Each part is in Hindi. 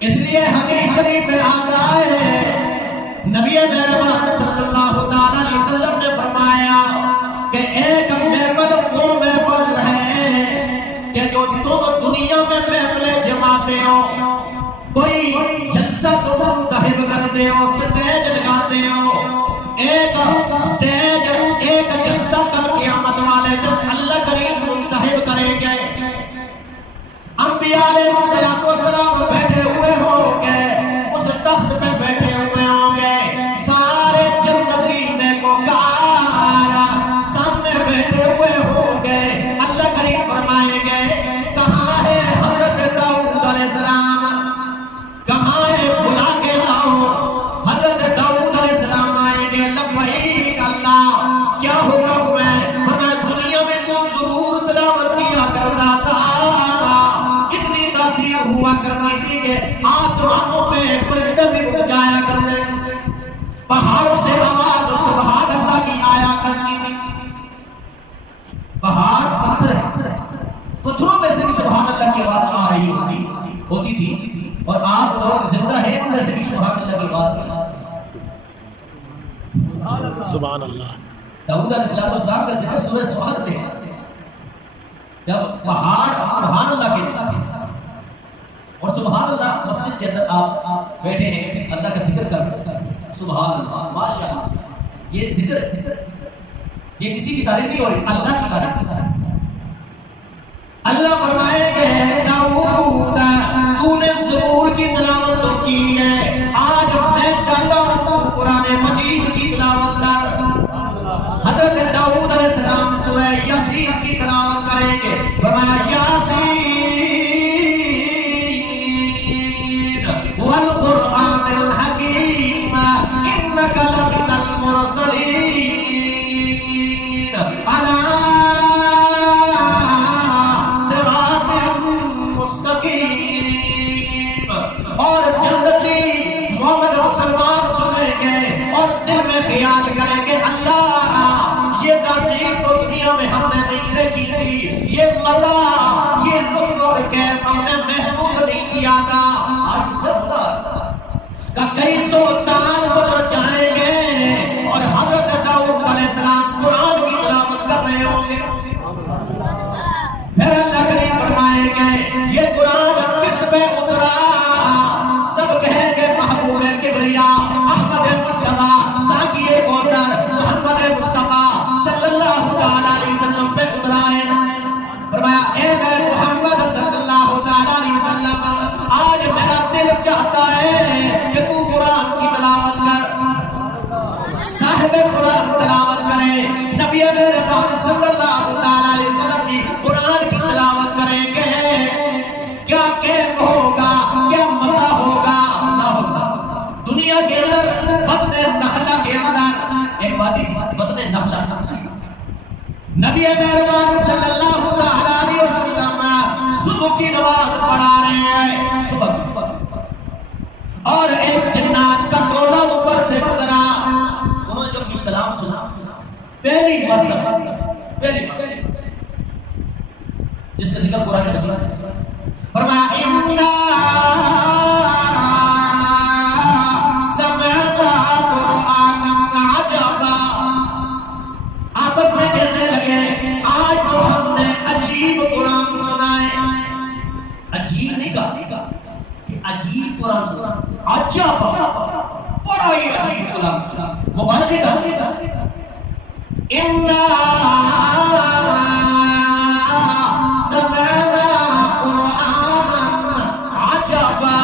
इसलिए हदीस शरीफ में आता है, नबी मेहरबान सल्लल्लाहु अलैहि वसल्लम ने फरमाया कि एक महफिल वो महफिल है कि जो तुम दुनिया में महफिलें जमाते हो, कोई जलसा तुम मुंतखब करते हो, स्टेज लगाते हो, एक स्टेज एक जलसा कल क़यामत वाले दिन अल्लाह करीम मुंतखब करेंगे। अंबिया अलैहिस्सलाम बैठे हुए होंगे, उस तख्त पे बैठे हुए होंगे, सारे जन्नती नेकोकार सामने बैठे हुए होंगे। अल्लाह करीम फरमाएंगे, कहाँ है हजरत दाऊद अलैहिस्सलाम, कहाँ है, बुला के लाओ। हजरत दाऊद अलैहिस्सलाम आएंगे, लब्बैक अल्लाह, क्या हुक्म है? मैं दुनिया में जो ज़ुबूर तिलावत किया करता था, हुआ करनी थी कि आसमानों पे परिंदे भी उड़ जाया करते, पहाड़ों से आवाज सुभान अल्लाह की आया करती थी। पहाड़ पत्थरों में से भी सुभान अल्लाह की आवाज आ रही होती थी, और आप लोग जिंदा हैं, उनमें से भी सुभान अल्लाह की आवाज। सुभान अल्लाह। दाऊद अलैहिस्सलाम का जिक्र सूरह स्वाद में है, जब पहाड़ सुभान अल्लाह के, और सुभान अल्लाह मस्जिद के अंदर आप बैठे हैं, अल्लाह का जिक्र कर, सुभान अल्लाह, माशाअल्लाह। ये जिक्र, ये किसी की तारीफ नहीं हो रही, अल्लाह की तारीफ। अल्लाह फरमाएंगे, दाऊद तूने ज़बूर की तिलावत तो की है, आज मैं चाहता हूं तू कुरान मजीद की तिलावत कर। हजरत दाऊद अलैहिस्सलाम सूरह यासीन की तिलावत करेंगे। फरमाया, यासीन करेंगे, अल्लाह ये तासीर तो दुनिया में हमने नहीं देखी थी, ये मजा, ये लुत्फ और कैफ हमने महसूस नहीं किया था। आज कई सौ साल गुजर जाएंगे और हजरत दाऊद अलैहिस्सलाम कुरान की तिलावत कर रहे होंगे। फिर अल्लाह करीम फरमाएंगे, ये कुरान किस पे उतरा? सब कहेंगे महबूब किबरिया अहमद मुर्तजा साकिए कौसर मोहम्मद मुस्तफा सल्लल्लाहु अलैहि वसल्लम पे उतरा है। फरमाया, ए मेरे मोहम्मद सल्लल्लाहु अलैहि वसल्लम, आज मेरा दिल चाहता है कि तू कुरान की तिलावत कर। साहिब कुरान तिलावत करे, नबी मेरे मोहम्मद सल्लल्लाहु अलैहि वसल्लम की कुरान की तिलावत करेंगे, क्या कैफ होगा, क्या मजा होगा। दुनिया के अंदर बदने नहला के अंदर एक वादी थी, बदने नहला, नबी मेहरबान सल्लल्लाहु अलैहि वसल्लम सुबह की नमाज पढ़ा रहे हैं, सुबह, और एक जिन्नात का टोला ऊपर से गुजरा। उन्होंने जब ये कलाम सुना, पहली बार जिसका जिक्र कुरान में किया, फरमाया, इन्ना आपस में कहने लगे, आज तो हमने अजीब कुरान सुना है। अजीब नहीं कहा, अजीब कुरान सुना, अच्छा बड़ा ही अजीब कुरान सुना। मुबारक कहा, इन्ना समअना कुरानन अजबा,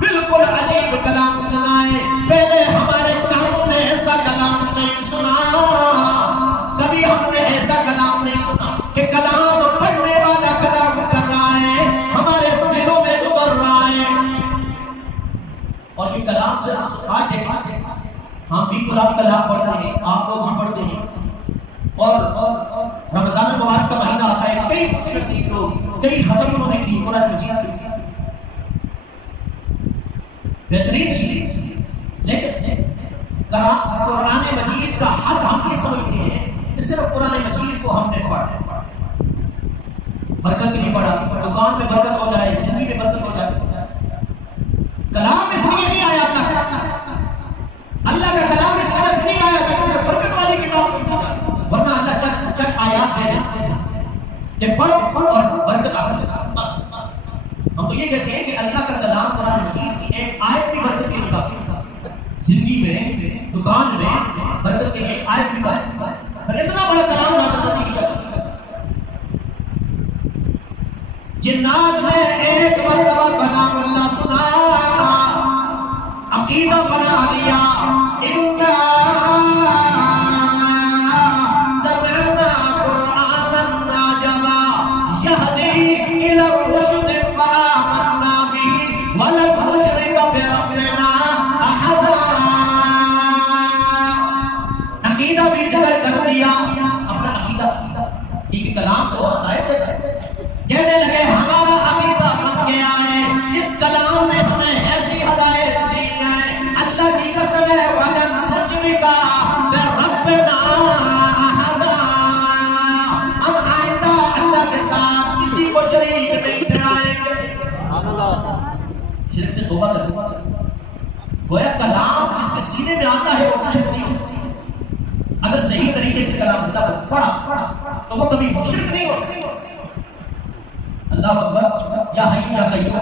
बिल्कुल अजीब कलाम सुनाए। पहले हमारे कानों ने ऐसा कलाम नहीं सुना, कभी हमने ऐसा कलाम नहीं सुना कि कलाम पढ़ने वाला कलाम कर रहा है, हमारे दिलों में उतर रहा है। और ये कलाम से आज देखें, हम भी कलाम पढ़ते हैं, आप लोग भी पढ़ते हैं, और रमजान मुबारक का महीना आता है, कई खुशनसीब लोग, कई खत्म उन्होंने की कुरान मजीद की, बेहतरीन चीज। लेकिन कुरान मजीद का हक हम ये समझते हैं कि सिर्फ कुरान मजीद को हमने पढ़ा, बरकत के लिए पढ़ा, दुकान में बरकत हो जाए, जिंदगी में बरकत हो जाए। हम तो ये कहते हैं कि अल्लाह का कलाम कुरान मजीद की एक आयत भी बरकत के लिए काफी है। जिंदगी में, दुकान में बरकत के लिए एक आयत भी काफी है। पर इतना बड़ा कलाम नाज़िल करने की जरूरत है। जिन्नात ने एक मरतबा कलाम अल्लाह सुना, अकीदा बना लिया, इन्ना समिअना कुरआनन अजबा यहदी इला रुश्द फआमन्ना बिही वलन नुश्रिका बिरब्बिना अहदा। अकीदा भी जिक्र कर दिया, अपना अकीदा ठीक कलाम तो आयत कहने लगे हमारा अकीदा बन गया है, इस कलाम ने हमें ऐसी हदायत दी है, अल्लाह की कसम है, वलन नुश्रिका बिरब्बिना अहदा, हम आइंदा अल्लाह के साथ किसी को शरीक नहीं ठहराएंगे। शिर्क से तौबा कर। गोया कलाम जिसके सीने में आता है वो मुशरिक नहीं होता। अगर सही तरीके से कलाम अल्लाह को पढ़ा तो वो कभी मुशरिक नहीं हो सकता। अल्लाह अकबर, या हय्यू या कय्यूम।